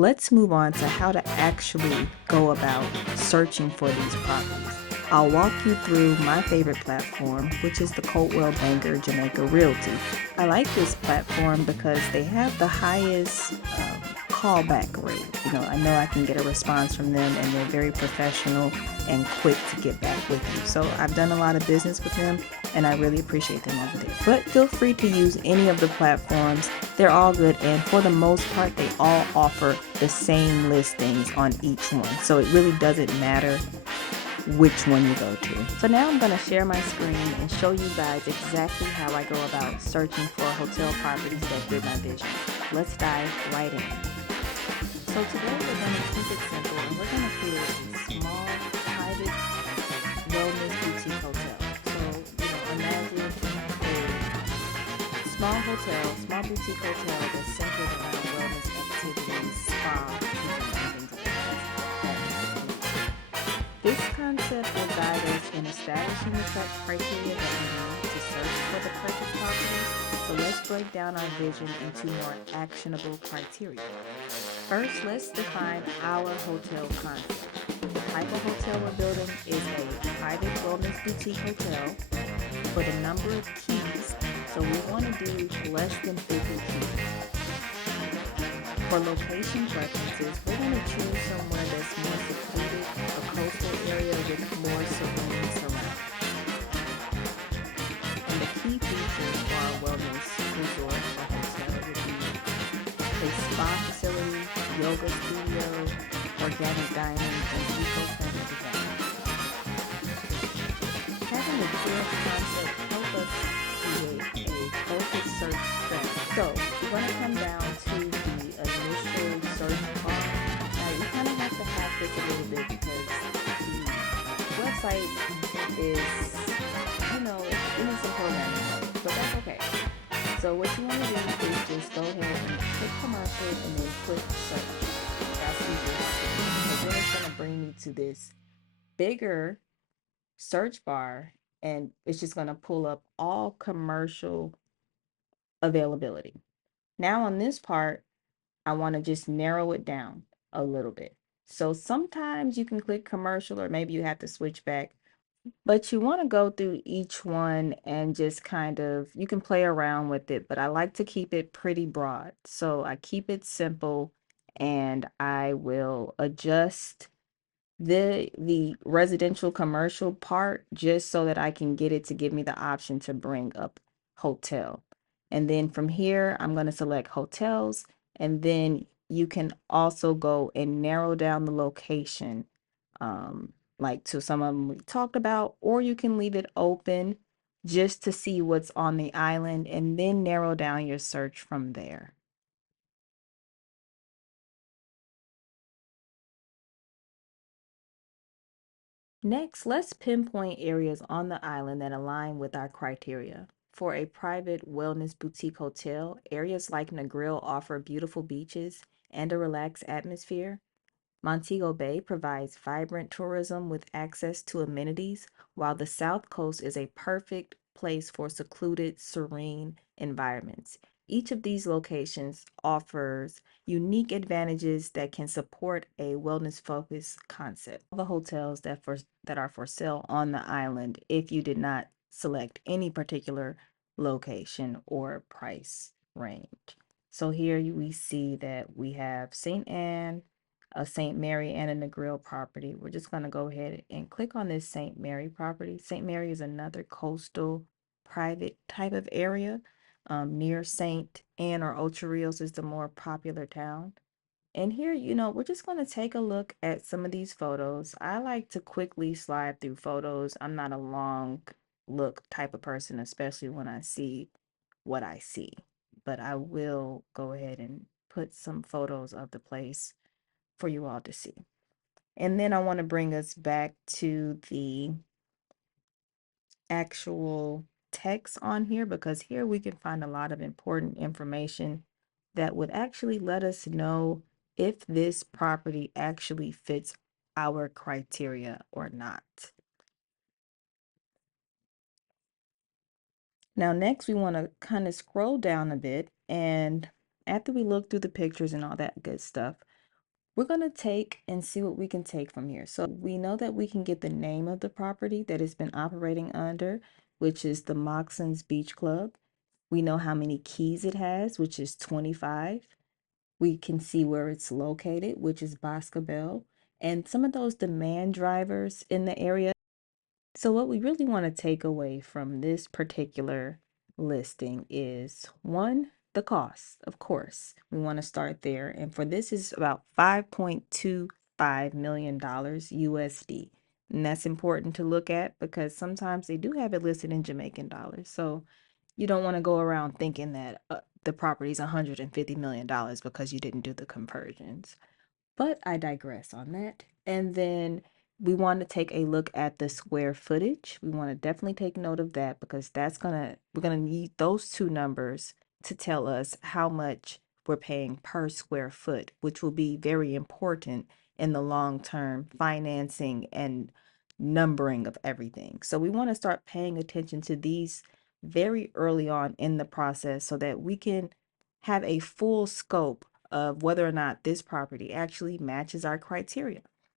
Let's move on to how to actually go about searching for these properties. I'll walk you through my favorite platform, which is the Coldwell Banker Jamaica Realty. I like this platform because they have the highest callback rate. I know I can get a response from them, and they're very professional and quick to get back with you. So I've done a lot of business with them, and I really appreciate them over there. But feel free to use any of the platforms. They're all good, and for the most part, they all offer the same listings on each one. So it really doesn't matter which one you go to. So now I'm going to share my screen and show you guys exactly how I go about searching for hotel properties that fit my vision. Let's dive right in. So today we're going to keep it simple, and we're going to create a small, private wellness boutique hotel. So, imagine a small boutique hotel that's centered around wellness activities, spa, and things like that. This concept will guide us in establishing the criteria that we need to search for the perfect property. So let's break down our vision into more actionable criteria. First, let's define our hotel concept. The type of hotel we're building is a private wellness boutique hotel for the number of keys. So we want to do less than 50 keys. For location preferences, we're going to choose somewhere that's more secluded, a coastal area with more serene surroundings. And the key features for our wellness resort or hotel would be a spa facility, yoga studio, organic dining, and eco-friendly design. Having a clear concept helps us create a focused search strategy. So we're going to come down to the initial search bar. Now you kind of have to hack this a little bit because the website is, it needs some programming, but that's okay. So what you want to do is just go ahead and click commercial and then click search. That's easy. And then it's going to bring me to this bigger search bar, and it's just going to pull up all commercial availability. Now on this part, I want to just narrow it down a little bit. So sometimes you can click commercial, or maybe you have to switch back, but you want to go through each one and just you can play around with it, but I like to keep it pretty broad. So I keep it simple, and I will adjust the residential commercial part just so that I can get it to give me the option to bring up hotel. And then from here, I'm going to select hotels, and then you can also go and narrow down the location, like to some of them we talked about, or you can leave it open just to see what's on the island and then narrow down your search from there. Next, let's pinpoint areas on the island that align with our criteria. For a private wellness boutique hotel, areas like Negril offer beautiful beaches and a relaxed atmosphere. Montego Bay provides vibrant tourism with access to amenities, while the South Coast is a perfect place for secluded, serene environments. Each of these locations offers unique advantages that can support a wellness-focused concept. All the hotels that are for sale on the island, if you did not select any particular location or price range. So here we see that we have St. Anne, a St. Mary, and a Negril property. We're just going to go ahead and click on this St. Mary property. St. Mary is another coastal private type of area. Near St. Anne or Ocho Rios is the more popular town. And here, we're just going to take a look at some of these photos. I like to quickly slide through photos. I'm not a long look type of person, especially when I see what I see. But I will go ahead and put some photos of the place for you all to see. And then I want to bring us back to the actual text on here, because here we can find a lot of important information that would actually let us know if this property actually fits our criteria or not. Now, next we want to scroll down a bit, and after we look through the pictures and all that good stuff, We're going to take and see what we can take from here. So we know that we can get the name of the property that it's been operating under, which is the Moxon's Beach Club. We know how many keys it has, which is 25. We can see where it's located, which is Boscobel, and some of those demand drivers in the area. So what we really want to take away from this particular listing is one, the cost, of course. We want to start there. And for this is about $5.25 million USD. And that's important to look at because sometimes they do have it listed in Jamaican dollars. So you don't want to go around thinking that the property is $150 million because you didn't do the conversions. But I digress on that. And then we want to take a look at the square footage. We want to definitely take note of that because we're gonna need those two numbers to tell us how much we're paying per square foot, which will be very important in the long term financing and numbering of everything. So we want to start paying attention to these very early on in the process so that we can have a full scope of whether or not this property actually matches our criteria.